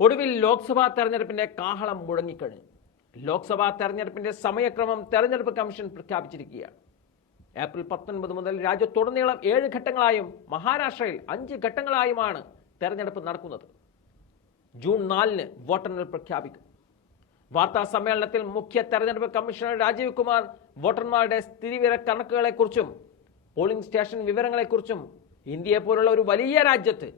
ഒടുവിൽ ലോക്സഭാ തെരഞ്ഞെടുപ്പിന്റെ കാഹളം മുഴങ്ങിക്കഴിഞ്ഞു. ലോക്സഭാ തെരഞ്ഞെടുപ്പിന്റെ സമയക്രമം തെരഞ്ഞെടുപ്പ് കമ്മീഷൻ പ്രഖ്യാപിച്ചിരിക്കുകയാണ്. ഏപ്രിൽ പത്തൊൻപത് മുതൽ രാജ്യത്തുടനീളം ഏഴ് ഘട്ടങ്ങളായും മഹാരാഷ്ട്രയിൽ അഞ്ച് ഘട്ടങ്ങളായുമാണ് തെരഞ്ഞെടുപ്പ് നടക്കുന്നത്. ജൂൺ നാലിന് വോട്ടെണ്ണൽ പ്രഖ്യാപിക്കും. വാർത്താ സമ്മേളനത്തിൽ മുഖ്യ തെരഞ്ഞെടുപ്പ് കമ്മീഷണർ രാജീവ് കുമാർ വോട്ടർമാരുടെ സ്ഥിതിവിവര കണക്കുകളെക്കുറിച്ചും പോളിംഗ് സ്റ്റേഷൻ വിവരങ്ങളെക്കുറിച്ചും ഇന്ത്യയെ പോലുള്ള ഒരു വലിയ രാജ്യത്ത്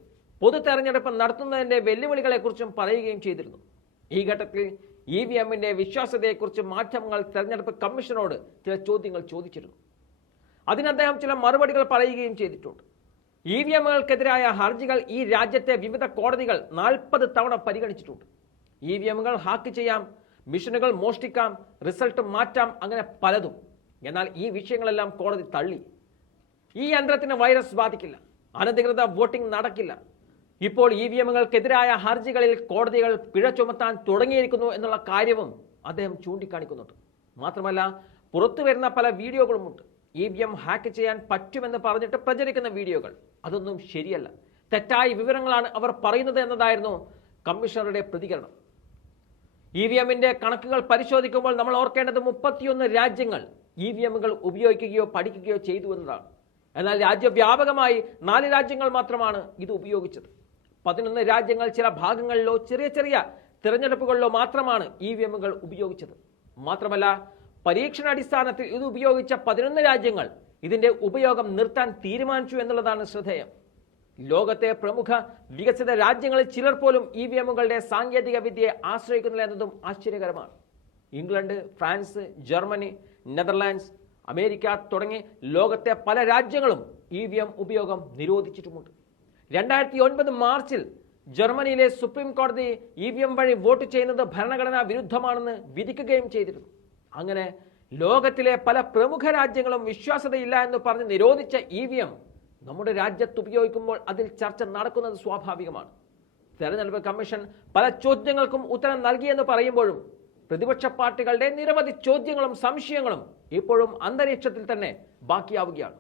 പൊതു തെരഞ്ഞെടുപ്പ് നടത്തുന്നതിന്റെ വെല്ലുവിളികളെക്കുറിച്ചും പറയുകയും ചെയ്തിരുന്നു. ഈ ഘട്ടത്തിൽ ഇ വി എമ്മിന്റെ വിശ്വാസ്യതയെക്കുറിച്ച് മാധ്യമങ്ങൾ തെരഞ്ഞെടുപ്പ് കമ്മീഷനോട് ചില ചോദ്യങ്ങൾ ചോദിച്ചിരുന്നു. അതിന് അദ്ദേഹം ചില മറുപടികൾ പറയുകയും ചെയ്തിട്ടുണ്ട്. ഇ വി എമ്മുകൾക്കെതിരായ ഹർജികൾ ഈ രാജ്യത്തെ വിവിധ കോടതികൾ നാൽപ്പത് തവണ പരിഗണിച്ചിട്ടുണ്ട്. ഇ വി എമ്മുകൾ ഹാക്ക് ചെയ്യാം മിഷനുകൾ മോഷ്ടിക്കാം റിസൾട്ട് മാറ്റാം അങ്ങനെ പലതും. എന്നാൽ ഈ വിഷയങ്ങളെല്ലാം കോടതി തള്ളി. ഈ യന്ത്രത്തിന് വൈറസ് ബാധിക്കില്ല. അനധികൃത വോട്ടിംഗ് നടക്കില്ല. ഇപ്പോൾ ഇ വി എമ്മുകൾക്കെതിരായ ഹർജികളിൽ കോടതികൾ പിഴ ചുമത്താൻ തുടങ്ങിയിരിക്കുന്നു എന്നുള്ള കാര്യവും അദ്ദേഹം ചൂണ്ടിക്കാണിക്കുന്നുണ്ട്. മാത്രമല്ല പുറത്തു വരുന്ന പല വീഡിയോകളുമുണ്ട്. ഇ വി എം ഹാക്ക് ചെയ്യാൻ പറ്റുമെന്ന് പറഞ്ഞിട്ട് പ്രചരിക്കുന്ന വീഡിയോകൾ. അതൊന്നും ശരിയല്ല. തെറ്റായ വിവരങ്ങളാണ് അവർ പറയുന്നത് എന്നതായിരുന്നു കമ്മീഷണറുടെ പ്രതികരണം. ഇ വി എമ്മിന്റെ കണക്കുകൾ പരിശോധിക്കുമ്പോൾ നമ്മൾ ഓർക്കേണ്ടത് മുപ്പത്തിയൊന്ന് രാജ്യങ്ങൾ ഇ വി എമ്മുകൾ ഉപയോഗിക്കുകയോ പഠിക്കുകയോ ചെയ്തു എന്നതാണ്. എന്നാൽ രാജ്യവ്യാപകമായി നാല് രാജ്യങ്ങൾ മാത്രമാണ് ഇത് ഉപയോഗിച്ചത്. പതിനൊന്ന് രാജ്യങ്ങൾ ചില ഭാഗങ്ങളിലോ ചെറിയ ചെറിയ തിരഞ്ഞെടുപ്പുകളിലോ മാത്രമാണ് ഇ വി എമ്മുകൾ ഉപയോഗിച്ചത്. മാത്രമല്ല പരീക്ഷണാടിസ്ഥാനത്തിൽ ഇത് ഉപയോഗിച്ച പതിനൊന്ന് രാജ്യങ്ങൾ ഇതിന്റെ ഉപയോഗം നിർത്താൻ തീരുമാനിച്ചു എന്നുള്ളതാണ് ശ്രദ്ധേയം. ലോകത്തെ പ്രമുഖ വികസിത രാജ്യങ്ങളിൽ ചിലർ പോലും ഇ വി എമ്മുകളുടെ സാങ്കേതിക വിദ്യയെ ആശ്രയിക്കുന്നില്ല എന്നതും ആശ്ചര്യകരമാണ്. England France Germany Netherlands America തുടങ്ങി ലോകത്തെ പല രാജ്യങ്ങളും ഇ വി എം ഉപയോഗം നിരോധിച്ചിട്ടുമുണ്ട്. രണ്ടായിരത്തി ഒൻപത് മാർച്ചിൽ ജർമ്മനിയിലെ സുപ്രീം കോടതി ഇ വി എം വഴി വോട്ട് ചെയ്യുന്നത് ഭരണഘടനാ വിരുദ്ധമാണെന്ന് വിധിക്കുകയും ചെയ്തിരുന്നു. അങ്ങനെ ലോകത്തിലെ പല പ്രമുഖ രാജ്യങ്ങളും വിശ്വാസതയില്ല എന്ന് പറഞ്ഞ് നിരോധിച്ച ഇ വി എം നമ്മുടെ രാജ്യത്ത് ഉപയോഗിക്കുമ്പോൾ അതിൽ ചർച്ച നടക്കുന്നത് സ്വാഭാവികമാണ്. തെരഞ്ഞെടുപ്പ് കമ്മീഷൻ പല ചോദ്യങ്ങൾക്കും ഉത്തരം നൽകിയെന്ന് പറയുമ്പോഴും പ്രതിപക്ഷ പാർട്ടികളുടെ നിരവധി ചോദ്യങ്ങളും സംശയങ്ങളും ഇപ്പോഴും അന്തരീക്ഷത്തിൽ തന്നെ ബാക്കിയാവുകയാണ്.